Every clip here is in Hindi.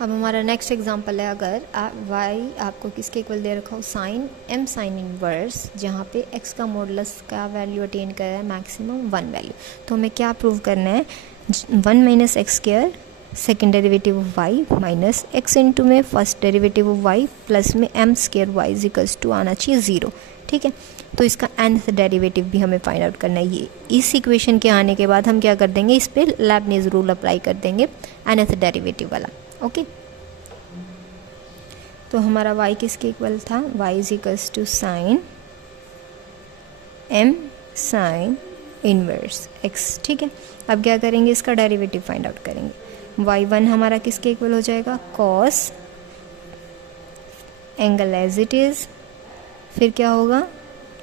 अब हमारा नेक्स्ट एग्जांपल है, अगर y आपको किसके इक्वल दे रखा हो, साइन m साइन इनवर्स, जहाँ पे x का मॉडुलस का वैल्यू अटेन कर रहा है मैक्सिमम 1 वैल्यू। तो हमें क्या प्रूव करना है, 1 minus x square second derivative of y minus x into में first derivative of y plus में m square y equals to आना चाहिए 0। ठीक है, तो इसका nth डेरिवेटिव भी हमें फाइंड आउट करना है। ये इस इक्वेशन के आने के बाद हम क्या कर देंगे, इस पर लेबनीज़ रूल अप्लाई कर देंगे nth डेरिवेटिव वाला। ओके, तो हमारा y किसके इक्वल था, y is equals to sine m sine inverse x। ठीक है, अब क्या करेंगे, इसका डेरिवेटिव फाइंड आउट करेंगे। y1 हमारा किसके इक्वल हो जाएगा, cos angle as it is, फिर क्या होगा,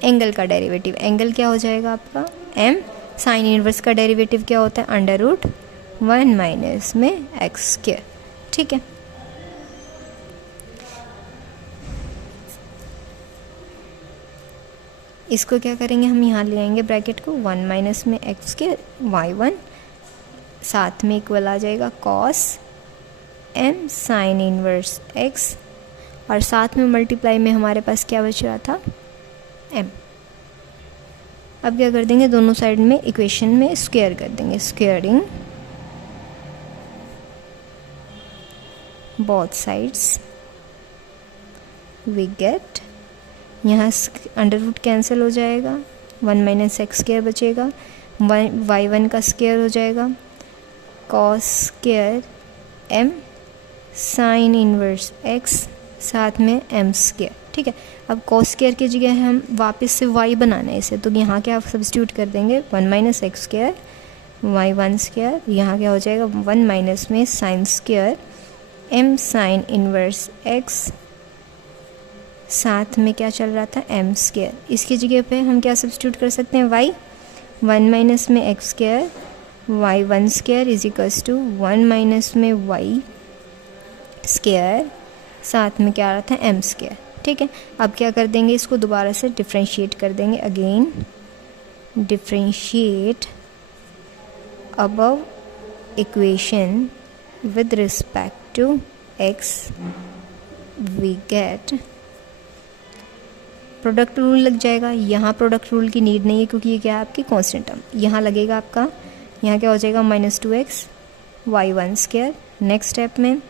एंगल का डेरिवेटिव, एंगल क्या हो जाएगा आपका m, साइन इनवर्स का डेरिवेटिव क्या होता है, अंडर रूट 1 माइनस में एक्स स्क्वायर। ठीक है, इसको क्या करेंगे, हम यहाँ ले आएंगे ब्रैकेट को, 1 माइनस में एक्स के y1 साथ में इक्वल आ जाएगा cos m sine inverse x, और साथ में मल्टीप्लाई में हमारे पास क्या बच रहा था, m। अब क्या कर देंगे, दोनों साइड में इक्वेशन में स्क्वायर कर देंगे, squaring both sides we get, यहाँ अंडर रूट कैंसिल हो जाएगा, 1 माइनस एक्स स्क्वायर बचेगा, y1 का स्क्वायर हो जाएगा, cos square m sine inverse x साथ में m स्क्वायर। ठीक है, अब cos स्क्वायर की जगह हम वापस से y बनाना है इसे, तो यहाँ क्या सब्स्टिट्यूट कर देंगे, 1 minus x square y1 square, यहाँ क्या हो जाएगा 1 माइनस में sine square m sine inverse x साथ में क्या चल रहा था, m स्क्वायर। इसकी जगह पे हम क्या सब्स्टिट्यूट कर सकते हैं, y 1 माइनस में x square y1 square is equals to 1 minus में y स्क्वायर साथ में क्या आ रहा था, m स्क्वायर। ठीक है, अब क्या कर देंगे, इसको दोबारा से डिफ्रेंशिएट कर देंगे, again differentiate above equation with respect to x, we get, product rule लग जाएगा। यहाँ प्रोडक्ट रूल की नीड नहीं है क्योंकि ये क्या है आपकी कांस्टेंट टर्म, यहाँ लगेगा आपका, यहाँ क्या हो जाएगा -2x y1 square. Next step में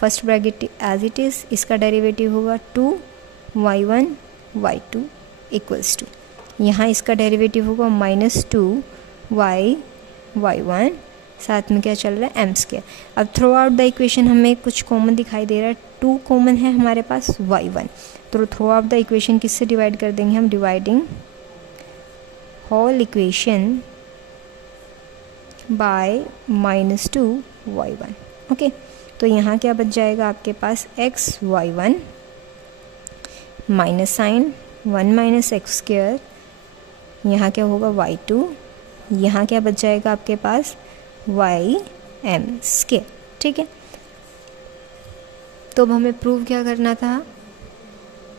first bracket as it is, इसका डेरिवेटिव होगा 2y1 y2 इक्वल्स टू, यहाँ इसका डेरिवेटिव होगा -2y y1 साथ में क्या चल रहा है, m स्क्वायर। अब थ्रू आउट द इक्वेशन हमें कुछ कॉमन दिखाई दे रहा है, 2 कॉमन है हमारे पास y1, तो थ्रू आउट द इक्वेशन किससे डिवाइड कर देंगे हम, dividing whole equation by -2y1। Okay, तो यहाँ क्या बच जाएगा आपके पास, x y1 minus sine 1 minus x square, यहाँ क्या होगा y2, यहाँ क्या बच जाएगा आपके पास y m स्क्वायर। ठीक है, तो अब हमें प्रूव क्या करना था,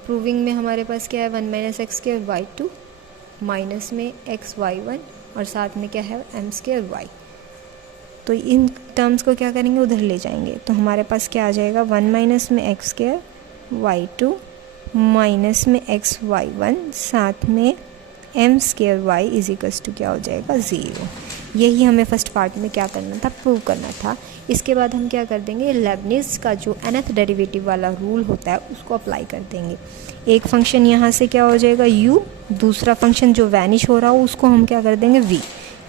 प्रूविंग में हमारे पास क्या है, 1 minus x square y2 minus में x y1 और साथ में क्या है, m स्क्वायर y। तो इन टर्म्स को क्या करेंगे, उधर ले जाएंगे, तो हमारे पास क्या आ जाएगा, 1 माइनस में एक्स स्क्वायर y2 माइनस में x y1 साथ में m square y is equals to क्या हो जाएगा, 0। यही हमें फर्स्ट पार्ट में क्या करना था, प्रूव करना था। इसके बाद हम क्या कर देंगे, लेबनीज़ का जो nth डेरिवेटिव वाला रूल होता है उसको अप्लाई कर देंगे। एक फंक्शन यहाँ से क्या हो जाएगा u, दूसरा फंक्शन जो वैनिश हो रहा हो उसको हम क्या कर देंगे v,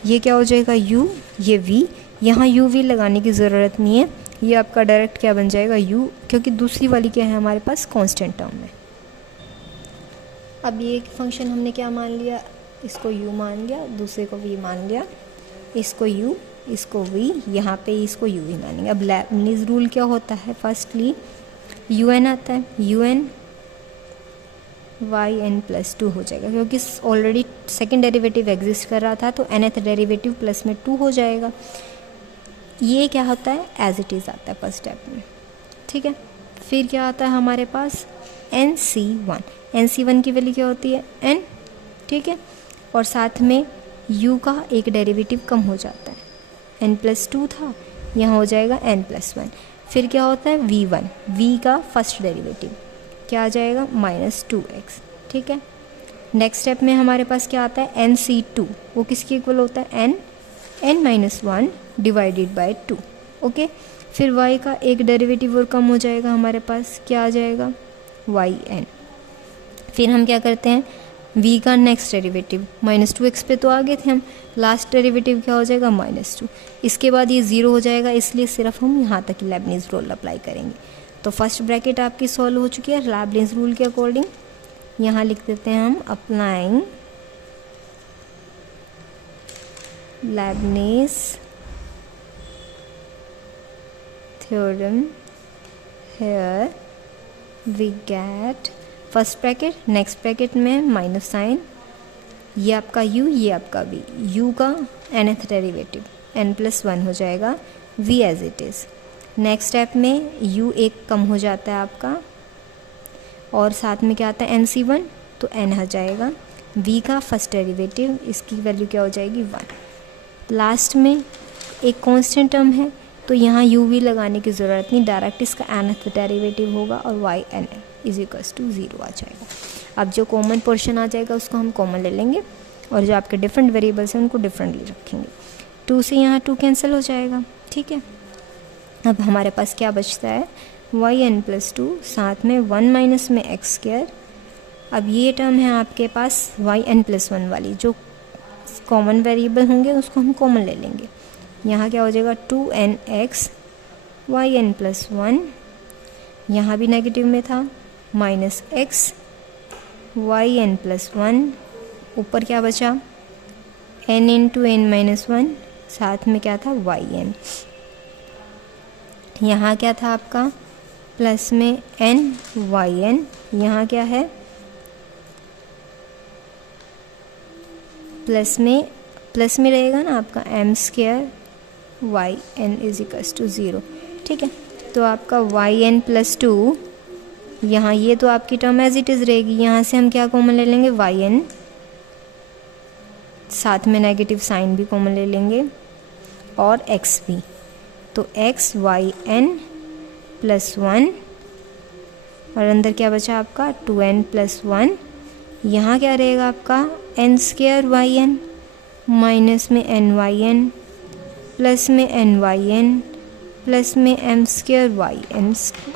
ये क्या हो जाएगा u, ये v, यहाँ u v लगाने की ज़रूरत नहीं है, ये आपका डायरेक्ट क्या बन जाएगा u, क्योंकि दूसरी वाली क्या है हमारे पास, कांस्टेंट टर्म है। अब ये एक फंक्शन हमने क्या मान लिया, इसको u मान लिया, दूसरे को v मान लिया, इसको u इसको v, यहाँ पे इसको u ही मानेंगे। अब लेबनीज़ रूल क्या होता है, फर्स्टली un आता है, un yn प्लस 2 हो जाएगा, क्योंकि ऑलरेडी सेकेंड डेरिवेटिव एग्जिस्ट कर रहा था, तो nth डेरिवेटिव प्लस में 2 हो जाएगा। ये क्या होता है, एज इट इज़ आता है फर्स्ट स्टेप में। ठीक है, फिर क्या आता है हमारे पास, nc1, nc1 की वैल्यू क्या होती है, n। ठीक है, और साथ में u का एक डेरिवेटिव कम हो जाता है, n+2 था, यहाँ हो जाएगा n+1। फिर क्या होता है v1, v का फर्स्ट डेरिवेटिव क्या आ जाएगा -2x, ठीक है। नेक्स्ट स्टेप में हमारे पास क्या आता है nc2, वो किसके इक्वल होता है n-1 डिवाइडेड बाय 2, ओके। फिर y का एक डेरिवेटिव और कम हो जाएगा, हमारे पास क्या आ जाएगा yn। फिर हम क्या करते हैं v का नेक्स्ट डेरिवेटिव -2x पे तो आ गए थे हम, लास्ट डेरिवेटिव क्या हो जाएगा -2। इसके बाद ये 0 हो जाएगा, इसलिए सिर्फ हम यहाँ तक लेबनीज़ रूल अप्लाई करेंगे। तो फर्स्ट ब्रैकेट आपकी सॉल्व हो चुकी है लेबनीज़ रूल के अकॉर्डिंग। यहाँ लिख देते हैं हम applying Leibniz theorem here we get first bracket, next bracket में माइनस साइन, ये आपका u, ये आपका v, u का nth डेरिवेटिव n+1 हो जाएगा v as it is. Next step में u एक कम हो जाता है आपका, और साथ में क्या आता है nc1, तो n आ जाएगा। v का फर्स्ट डेरिवेटिव, इसकी वैल्यू क्या हो जाएगी 1। लास्ट में एक कांस्टेंट टर्म है, तो यहाँ u v लगाने की ज़रूरत नहीं, डायरेक्ट इसका nth डेरिवेटिव होगा और yn = 0 आ जाएगा। अब जो कॉमन पोर्शन आ जाएगा उसको हम कॉमन ले लेंगे, और जो आपके डिफरेंट वेरिएबल्स हैं उनको डिफरेंटली रखेंगे। 2 से यहाँ 2 कैंसिल हो जाएगा, ठीक है। अब हमारे पास क्या बचता है yn+2, साथ में 1 माइनस में x²। अब ये टर्म है आपके पास yn+1 वाली, जो कॉमन वेरिएबल होंगे उसको हम कॉमन ले लेंगे। यहाँ क्या हो जाएगा 2nx yn+1, यहाँ भी नेगेटिव में था -x yn+1, ऊपर क्या बचा n × n-1, साथ में क्या था yn। यहाँ क्या था आपका प्लस में n yn, यहाँ क्या है प्लस में रहेगा ना आपका m² yn = 0, ठीक है। तो आपका yn+2, यहाँ ये तो आपकी टर्म एज इट इज़ रहेगी, यहाँ से हम क्या कॉमन ले लेंगे yn, साथ में नेगेटिव साइन भी कॉमन ले लेंगे, और x भी, तो x yn+1, और अंदर क्या बचा आपका 2n+1, यहाँ क्या रहेगा आपका n² yn, माइनस में nyn, प्लस में nyn, प्लस में m² yn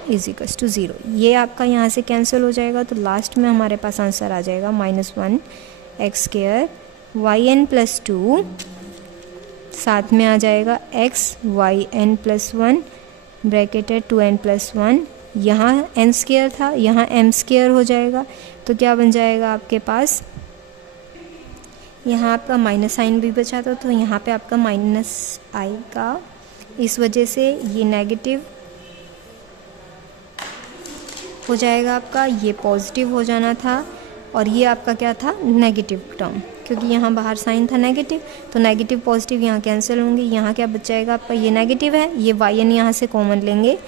= 0। ये आपका यहाँ से कैंसिल हो जाएगा, तो लास्ट में हमारे पास आंसर आ जाएगा -1 x² yn+2, साथ में आ जाएगा x yn+1, ब्रैकेट है 2n+1, यहाँ n² था, यहाँ m² हो जाएगा, तो क्या बन जाएगा आपके पास, यहाँ आपका माइनस साइन भी बचा था, तो यहाँ पे आपका -i का, इस वजह से ये नेगेटिव हो जाएगा आपका, ये पॉजिटिव हो जाना था, और ये आपका क्या था नेगेटिव टर्म, क्योंकि यहाँ बाहर साइन था नेगेटिव, तो नेगेटिव पॉजिटिव यहाँ कैंसिल होंगे। यहाँ क्या बच जाएगा आपका, ये नेगेटिव है, ये yn यहाँ से कॉमन लेंगे,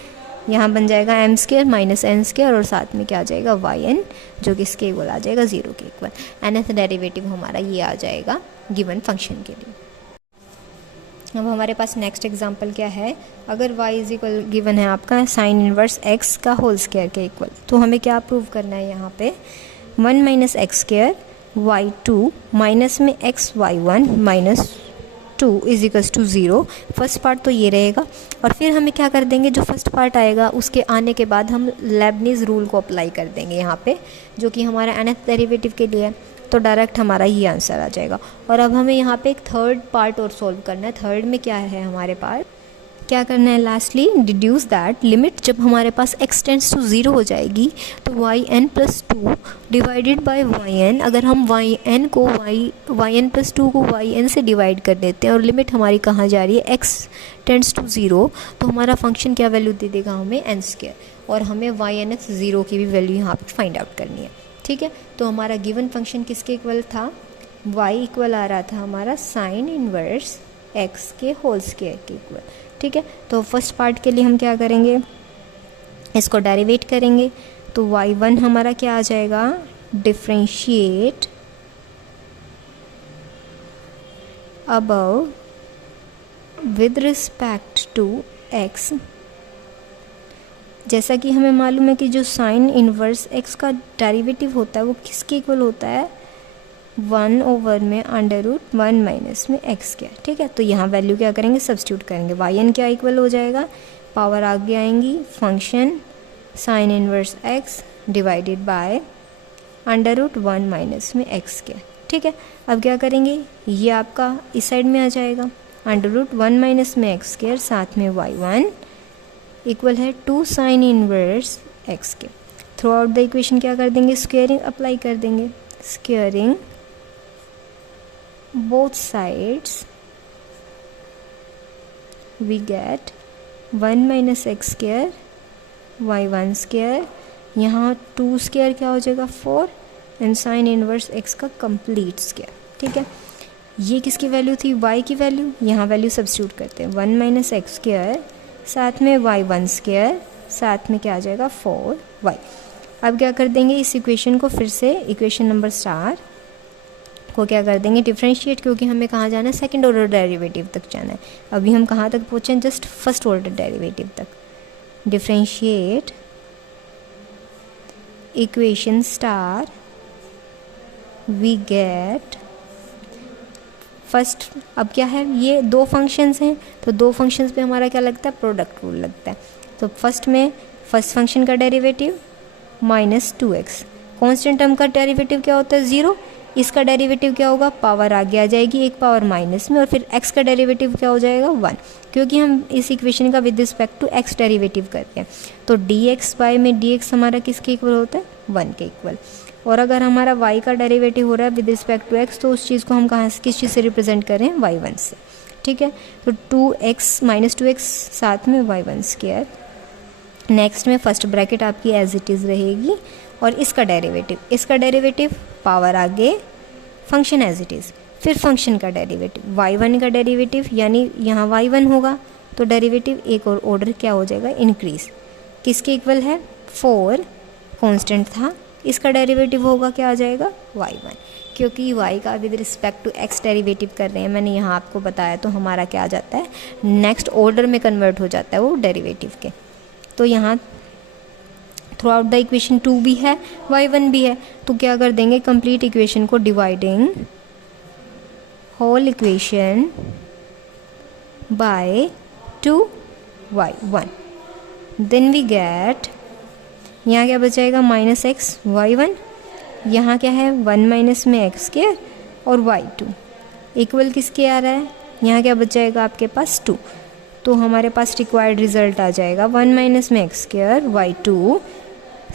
यहाँ बन जाएगा m² -n², और साथ में क्या आ जाएगा yn, जो कि इसके इक्वल आ जाएगा 0 के इक्वल। nth डेरिवेटिव हमारा ये आ जाएगा गिवन फंक्शन के लिए। अब हमारे पास नेक्स्ट एग्जांपल क्या है, अगर y इक्वल गिवन है आपका साइन इनवर्स x का होल स्क्वायर के इक्वल, तो हमें क्या प्रूव करना है यहाँ पे 1 - x² y2 माइनस में x y1 -2 = 0। फर्स्ट पार्ट तो ये रहेगा, और फिर हमें क्या कर देंगे, जो फर्स्ट पार्ट आएगा उसके आने के बाद हम लेबनीज़ रूल को अप्लाई कर देंगे यहाँ पे, जो कि हमारा nth डेरिवेटिव के लिए है, तो डायरेक्ट हमारा ये आंसर आ जाएगा। और अब हमें यहाँ पे एक थर्ड पार्ट और सॉल्व करना है। थर्ड में क्या है हमारे पास, क्या करना है लास्टली डिड्यूस दैट लिमिट, जब हमारे पास x टेंड्स टू 0 हो जाएगी तो yn+2 डिवाइडेड बाय yn, अगर हम yn yn+2 को yn से डिवाइड कर देते हैं और लिमिट हमारी कहाँ जा रही है x टेंड्स टू 0, तो हमारा फंक्शन क्या वैल्यू दे देगा हमें n², और हमें ynx 0 की भी वैल्यू यहाँ पे फाइंड आउट करनी है, ठीक है। तो हमारा गिवन फंक्शन किसके इक्वल था, y इक्वल आ रहा था हमारा साइन इनवर्स x के होल स्क्वायर के इक्वल, ठीक है। तो फर्स्ट पार्ट के लिए हम क्या करेंगे, इसको डेरिवेट करेंगे, तो y1 हमारा क्या आ जाएगा, differentiate above with respect to x जैसा कि हमें मालूम है कि जो साइन इन्वर्स एक्स का डेरिवेटिव होता है वो किसके इक्वल होता है, 1 में √1 माइनस में एक्स स्क्वायर। ठीक है, तो यहाँ वैल्यू क्या करेंगे, सब्स्टिट्यूट करेंगे। वाई एन क्या इक्वल हो जाएगा, पावर आगे आएंगी function sine inverse x divided by √1 minus में एक्स स्क्वायर। ठीक है, अब क्या करेंगे, ये आपका इस साइड में आ जाएगा, √1 माइनस में एक्स स्क्वायर साथ में y1 इक्वल है 2 साइन इनवर्स एक्स के। थ्रू आउट द इक्वेशन क्या कर देंगे, स्क्वेयरिंग अप्लाई कर देंगे। Squaring both sides we get 1 minus x square y1 square, यहाँ 2 स्क्वायर क्या हो जाएगा 4 एंड साइन इनवर्स एक्स का कंप्लीट स्क्वायर। ठीक है, ये किसकी वैल्यू थी, y की वैल्यू, यहाँ वैल्यू सब्स्टिट्यूट करते हैं 1 माइनस एक्स स्क्वायर साथ में y1 स्क्वायर साथ में क्या आ जाएगा 4y। अब क्या कर देंगे, इस इक्वेशन को फिर से इक्वेशन नंबर स्टार को क्या कर देंगे, डिफरेंशिएट, क्योंकि हमें कहाँ जाना है, सेकंड ऑर्डर डेरिवेटिव तक जाना है। अभी हम कहाँ तक पहुँचे हैं, जस्ट फर्स्ट ऑर्डर डेरिवेटिव तक। Differentiate equation star we get first. अब क्या है, ये दो फंक्शंस हैं, तो दो फंक्शंस पे हमारा क्या लगता है, प्रोडक्ट रूल लगता है। तो फर्स्ट में फर्स्ट फंक्शन का डेरिवेटिव -2x, कांस्टेंट टर्म का डेरिवेटिव क्या होता है 0, इसका डेरिवेटिव क्या होगा, पावर आगे आ जाएगी एक पावर माइनस में, और फिर x का डेरिवेटिव क्या हो जाएगा 1, क्योंकि हम इस इक्वेशन का with respect to x derivative करते हैं। तो dx/y में dx हमारा किसके इक्वल होता है, 1 के इक्वल। और अगर हमारा y का डेरिवेटिव हो रहा है विद रिस्पेक्ट टू x, तो उस चीज़ को हम कहाँ से, किस चीज़ से रिप्रेजेंट करें, y1 से। ठीक है, तो 2x -2x साथ में y1 स्क्वायर। नेक्स्ट में फर्स्ट ब्रैकेट आपकी एज इट इज़ रहेगी, और इसका डेरिवेटिव पावर आगे फंक्शन एज इट इज़, फिर फंक्शन का डेरिवेटिव y1 का डेरिवेटिव, यानी यहाँ y1 होगा तो डेरिवेटिव एक और ऑर्डर क्या हो जाएगा, इंक्रीज। किसके इक्वल है, 4 कांस्टेंट था, इसका डेरिवेटिव होगा क्या आ जाएगा y1, क्योंकि y का with respect to x derivative कर रहे हैं, मैंने यहाँ आपको बताया, तो हमारा क्या आ जाता है, नेक्स्ट ऑर्डर में कन्वर्ट हो जाता है वो डेरिवेटिव के। तो यहाँ थ्रू आउट द इक्वेशन 2 भी है, y1 भी है, तो क्या कर देंगे, कंप्लीट इक्वेशन को dividing whole equation by 2y1, then we get, यहाँ क्या बचाएगा, -x y1, यहाँ क्या है 1 माइनस में एक्स स्क्वायर और y2 इक्वल किसके आ रहा है, यहाँ क्या बचाएगा आपके पास 2, तो हमारे पास रिक्वायर्ड रिजल्ट आ जाएगा 1 माइनस में एक्स स्क्वायर y2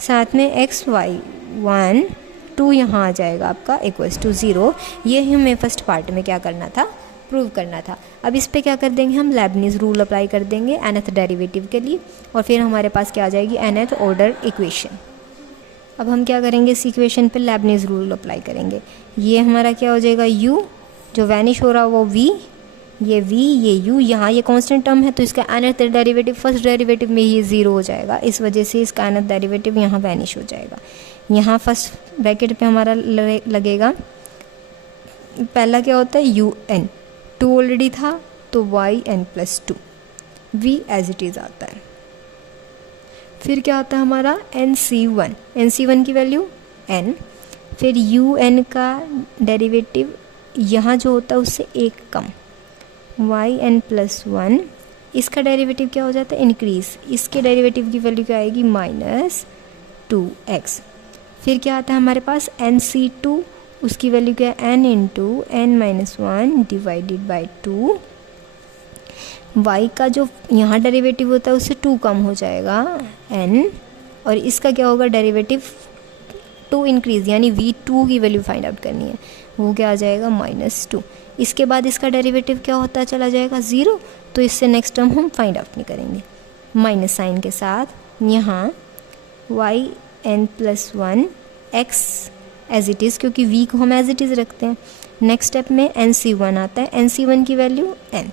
साथ में x y1 2 यहाँ आ जाएगा आपका इक्वल्स टू 0। ये हमें फर्स्ट पार्ट में क्या करना था, प्रूव करना था। अब इस पे क्या कर देंगे, हम लेबनीज़ रूल अप्लाई कर देंगे nth डेरिवेटिव के लिए, और फिर हमारे पास क्या आ जाएगी, nth ऑर्डर इक्वेशन। अब हम क्या करेंगे, इस इक्वेशन पे लेबनीज़ रूल अप्लाई करेंगे। ये हमारा क्या हो जाएगा, u जो वैनिश हो रहा है वो v, ये v ये u, यहाँ ये कांस्टेंट टर्म है तो इसका nth डेरिवेटिव फर्स्ट डेरिवेटिव में ही 0 हो जाएगा, इस वजह से इसका nth डेरिवेटिव यहाँ वैनिश हो जाएगा। यहाँ फर्स्ट ब्रैकेट पे हमारा लगेगा, पहला क्या होता है un, 2 ऑलरेडी था तो yn+2, v as it is आता है। फिर क्या आता है हमारा nc1 की वैल्यू n, फिर un का डेरिवेटिव यहाँ जो होता है उससे एक कम, yn+1, इसका डेरिवेटिव क्या हो जाता है, इंक्रीज, इसके डेरिवेटिव की वैल्यू क्या आएगी, -2x। फिर क्या आता है हमारे पास nc2, उसकी वैल्यू क्या है, n × n-1 divided by 2, y का जो यहाँ डेरिवेटिव होता है उससे 2 कम हो जाएगा n, और इसका क्या होगा डेरिवेटिव 2 इंक्रीज, यानी v2 की वैल्यू फाइंड आउट करनी है, वो क्या आ जाएगा -2। इसके बाद इसका डेरिवेटिव क्या होता चला जाएगा 0, तो इससे नेक्स्ट टर्म हम फाइंड आउट नहीं करेंगे, माइनस साइन के साथ। यहाँ yn+1 x as it is, क्योंकि v को हम एज इट इज़ रखते हैं। नेक्स्ट स्टेप में nc1 आता है, nc1 की वैल्यू n,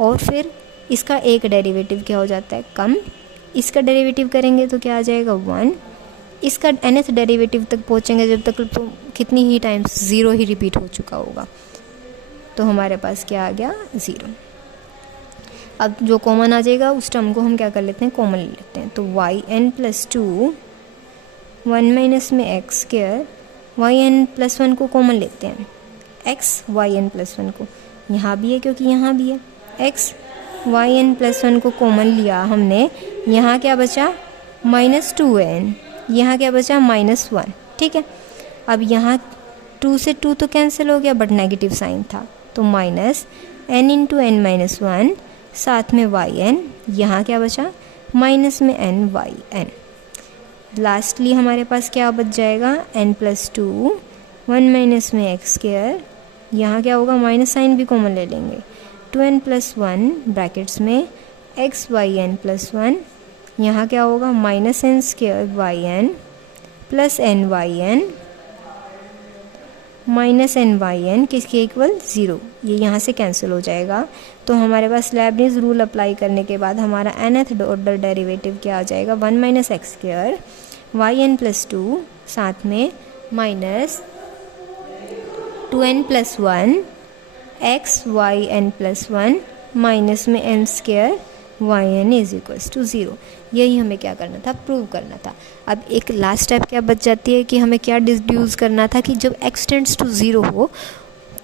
और फिर इसका एक डेरिवेटिव क्या हो जाता है कम, इसका डेरिवेटिव करेंगे तो क्या आ जाएगा 1, इसका nth डेरिवेटिव तक पहुँचेंगे जब तक तो कितनी ही टाइम्स 0 ही रिपीट हो चुका होगा, तो हमारे पास क्या आ गया 0। अब जो कॉमन आ जाएगा उस टर्म को हम क्या कर लेते हैं, कॉमन ले लेते हैं। तो वाई एन प्लस 2 1 माइनस में x square, y n plus 1 को कॉमन लेते हैं, एक्स वाई एन प्लस 1 को, यहाँ भी है क्योंकि यहाँ भी है, एक्स वाई एन प्लस 1 को कॉमन लिया हमने, यहाँ क्या बचा -2n, यहाँ क्या बचा -1, ठीक है। अब यहाँ 2 से 2 तो कैंसिल हो गया बट नेगेटिव साइन था, तो -n इंटू n माइनस 1, साथ में वाई एन, यहाँ क्या बचा माइनस में n वाई एन। लास्टली हमारे पास क्या बच जाएगा, n प्लस 2 1 माइनस में एक्स स्क्वायर, यहाँ क्या होगा माइनस साइन भी कॉमन ले लेंगे, 2n प्लस 1 ब्रैकेट्स में एक्स वाई एन प्लस 1, यहाँ क्या होगा -n square y n plus n y n minus n y n किसके इक्वल 0, ये यहाँ से कैंसिल हो जाएगा। तो हमारे पास लेबनिज़ रूल अप्लाई करने के बाद हमारा nth ऑर्डर डेरिवेटिव क्या आ जाएगा, 1 minus x square y n plus 2, साथ में minus 2n plus 1 x y n plus 1 minus में n square y n is equals to 0। यही हमें क्या करना था, प्रूव करना था। अब एक लास्ट स्टेप क्या बच जाती है कि हमें क्या डिड्यूस करना था कि जब x टेंड्स टू 0 हो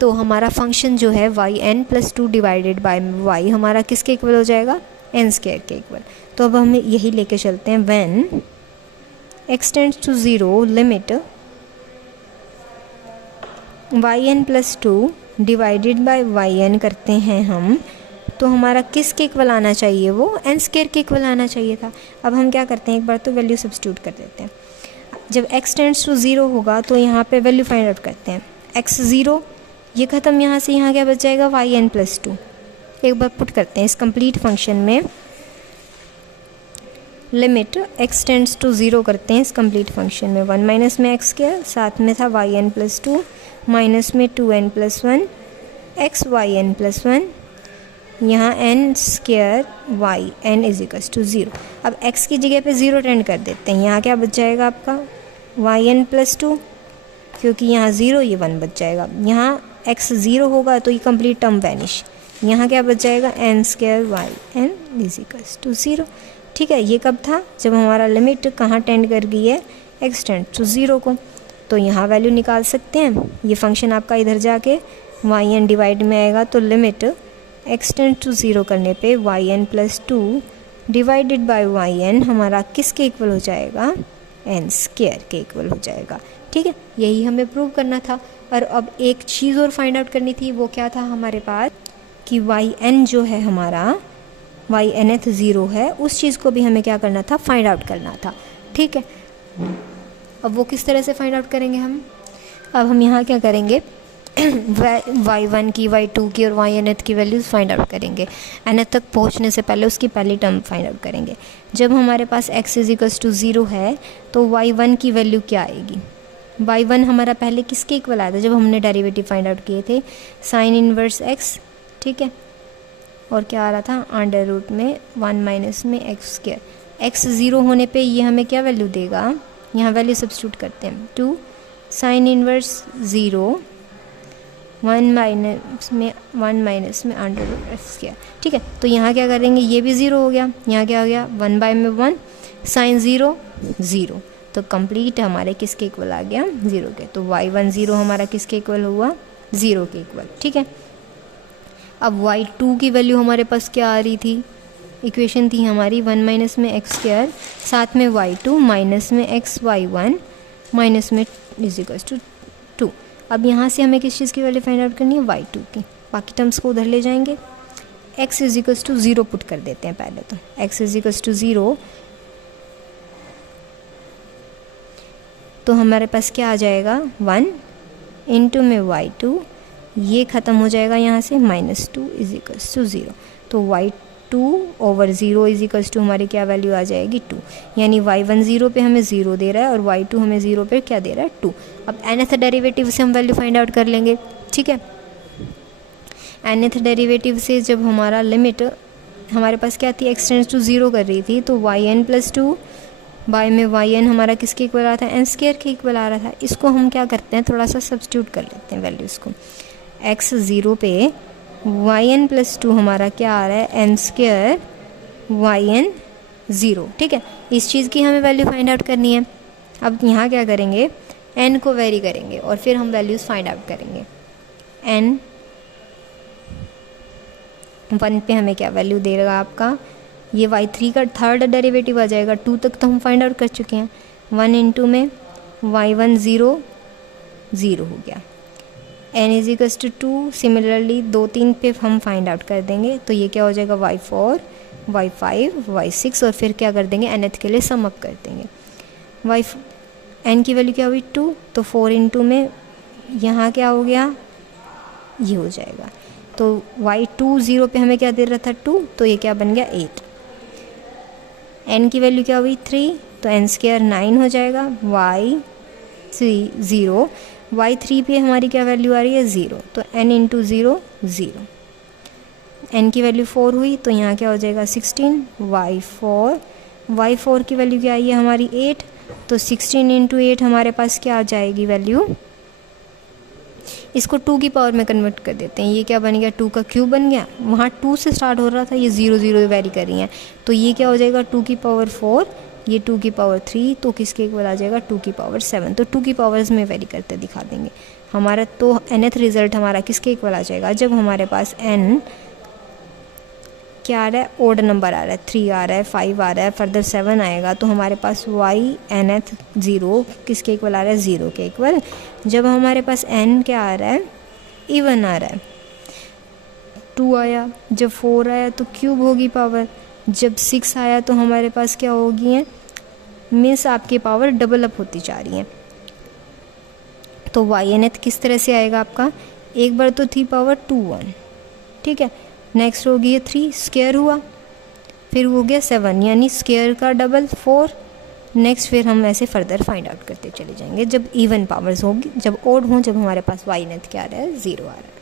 तो हमारा फंक्शन जो है y n plus 2 divided by y हमारा किसके इक्वल हो जाएगा, n स्क्वायर के इक्वल। तो अब हम यही लेके चलते हैं, when x tends to 0 limit y n plus 2 divided by y n करते हैं हम, तो हमारा किसके इक्वल आना चाहिए, वो n स्क्वायर के इक्वल आना चाहिए था। अब हम क्या करते हैं, एक बार तो वैल्यू सब्स्टिट्यूट कर देते हैं। जब x टेंड्स टू 0 होगा तो यहाँ पे वैल्यू फाइंड आउट करते हैं, x 0 ये ख़त्म, यहाँ से यहाँ क्या बच जाएगा वाई एन प्लस 2। एक बार पुट करते हैं इस कंप्लीट फंक्शन में, लिमिट x टेंड्स टू 0 करते हैं इस कंप्लीट फंक्शन में, 1 माइनस में एक्स स्क्वायर, साथ में था वाई एन प्लस 2 माइनस में 2n plus 1 x y n plus 1, यहाँ n square y n is equals to 0। अब x की जगह पे 0 टेंड कर देते हैं, यहाँ क्या बच जाएगा आपका वाई एन प्लस 2, क्योंकि यहाँ 0 ये 1 बच जाएगा, यहाँ x 0 होगा तो ये कंप्लीट टर्म वैनिश, यहाँ क्या बच जाएगा n square y n is equals to 0। ठीक है, ये कब था, जब हमारा लिमिट कहाँ टेंड कर गई है, x टेंड टू 0 को। तो यहाँ वैल्यू निकाल सकते हैं, ये फंक्शन आपका इधर जाके वाई एन डिवाइड में आएगा, तो लिमिट x टेंड टू 0 करने पे y n plus 2 divided by y n हमारा किसके इक्वल हो जाएगा, n स्क्वायर के इक्वल हो जाएगा। ठीक है, यही हमें प्रूव करना था। और अब एक चीज़ और फाइंड आउट करनी थी, वो क्या था हमारे पास कि वाई एन जो है हमारा वाई एन एथ 0 है, उस चीज़ को भी हमें क्या करना था, फाइंड आउट करना था। ठीक है, अब वो किस तरह से फाइंड आउट करेंगे हम, अब हम यहाँ क्या करेंगे, y1 की, y2 की और yn की वैल्यूज़ फाइंड आउट करेंगे। nth तक पहुँचने से पहले उसकी पहली टर्म फाइंड आउट करेंगे। जब हमारे पास x इज इक्वल्स टू 0 है तो y1 की वैल्यू क्या आएगी, y1 हमारा पहले किसके इक्वल आया था, जब हमने डेरिवेटिव फाइंड आउट किए थे, साइन इनवर्स x। ठीक है, और क्या आ रहा था, अंडर रूट में 1 माइनस में एक्स स्क्वायर। x 0 होने पे ये हमें क्या वैल्यू देगा, यहाँ वैल्यू सब्स्टिट्यूट करते हैं, 2 साइन इनवर्स 0 1 माइनस में अंडर रूट एक्स स्क्वायर। ठीक है, तो यहाँ क्या करेंगे, ये भी 0 हो गया, यहाँ क्या हो गया 1 बाय में 1 साइन 0 0, तो कंप्लीट हमारे किसके इक्वल आ गया 0 के। तो y1 0 हमारा किसके इक्वल हुआ, 0 के इक्वल। ठीक है, अब y2 की वैल्यू हमारे पास क्या आ रही थी, इक्वेशन थी हमारी 1 माइनस में एक्स स्क्वायर, साथ में y2 माइनस में एक्स y1 माइनस में इज इक्वल्स टू 2। अब यहाँ से हमें किस चीज़ की वैल्यू फाइंड आउट करनी है, y2 की। बाकी टर्म्स को उधर ले जाएंगे, x is equals to 0 put कर देते हैं पहले, तो x इज इक्वल्स टू 0, तो हमारे पास क्या आ जाएगा 1 इंटू में y2, ये ख़त्म हो जाएगा यहाँ से -2 इज इक्वल्स टू 0। तो y2 over 0 is equals to हमारी क्या वैल्यू आ जाएगी 2, यानी y1 0 पे हमें 0 दे रहा है और y2 हमें 0 पे क्या दे रहा है 2। अब nth डेरिवेटिव से हम वैल्यू फाइंड आउट कर लेंगे। ठीक है, nth डेरिवेटिव से जब हमारा लिमिट हमारे पास क्या थी, x टेंड्स टू 0 कर रही थी, तो yn प्लस 2 बाय में yn हमारा किसके इक्वल आ रहा था, n स्क्वायर के इक्वल आ रहा था। इसको हम क्या करते हैं, थोड़ा सा सब्स्टिट्यूट कर लेते हैं वैल्यूज़ को। x 0 पे वाई एन प्लस 2 हमारा क्या आ रहा है, एन स्क्वायर वाई एन 0। ठीक है, इस चीज़ की हमें वैल्यू फाइंड आउट करनी है। अब यहाँ क्या करेंगे, n को वेरी करेंगे और फिर हम वैल्यूज़ फाइंड आउट करेंगे। n 1 पे हमें क्या वैल्यू दे रहा आपका, ये y3 का थर्ड डेरिवेटिव आ जाएगा। 2 तक तो हम फाइंड आउट कर चुके हैं। 1 इंटू में y1 0 0 हो गया। n is equals to 2। Similarly 2 3 पे हम फाइंड आउट कर देंगे, तो ये क्या हो जाएगा, y4 y5 y6 और फिर क्या कर देंगे, nth के लिए सम अप कर देंगे। n की वैल्यू क्या हुई 2, तो 4 इंटू में यहाँ क्या हो गया, ये हो जाएगा। तो y2 0 पे हमें क्या दे रहा था 2, तो ये क्या बन गया 8। n की वैल्यू क्या हुई 3, तो n स्क्वायर 9 हो जाएगा। y3 0, y3 पे हमारी क्या वैल्यू आ रही है 0, तो n इंटू 0 0। n की वैल्यू 4 हुई, तो यहाँ क्या हो जाएगा 16। y4 की वैल्यू क्या आई है हमारी 8, तो 16 इंटू 8 हमारे पास क्या आ जाएगी वैल्यू, इसको 2 की पावर में कन्वर्ट कर देते हैं। ये क्या बन गया, 2 का क्यूब बन गया। वहाँ 2 से स्टार्ट हो रहा था, ये 0 0 वेरी कर रही हैं, तो ये क्या हो जाएगा 2 की पावर 4, ये 2 की पावर 3, तो किसके इक्वल आ जाएगा 2 की पावर 7। तो 2 की पावर्स में वेरी करते दिखा देंगे हमारा। तो nth रिजल्ट हमारा किसके इक्वल आ जाएगा, जब हमारे पास n क्या आ रहा है, ओड नंबर आ रहा है, 3 आ रहा है, 5 आ रहा है, फर्दर 7 आएगा, तो हमारे पास y nth 0 किसके इक्वल आ रहा है, 0 के इक्वल। जब हमारे पास n क्या आ रहा है, इवन आ रहा है, 2 आया, जब 4 आया तो क्यूब होगी पावर, जब 6 आया तो हमारे पास क्या होगी है, मीन्स आपकी पावर डबल अप होती जा रही है। तो y nth किस तरह से आएगा आपका, एक बार तो थी पावर 2 1, ठीक है, नेक्स्ट हो गई 3 स्क्वायर हुआ, फिर हो गया 7 यानी स्क्वायर का डबल 4। नेक्स्ट फिर हम ऐसे फर्दर फाइंड आउट करते चले जाएंगे जब इवन पावर्स होगी, जब ओड हों, जब हमारे पास y nth क्या आ रहा है 0 आ रहा है।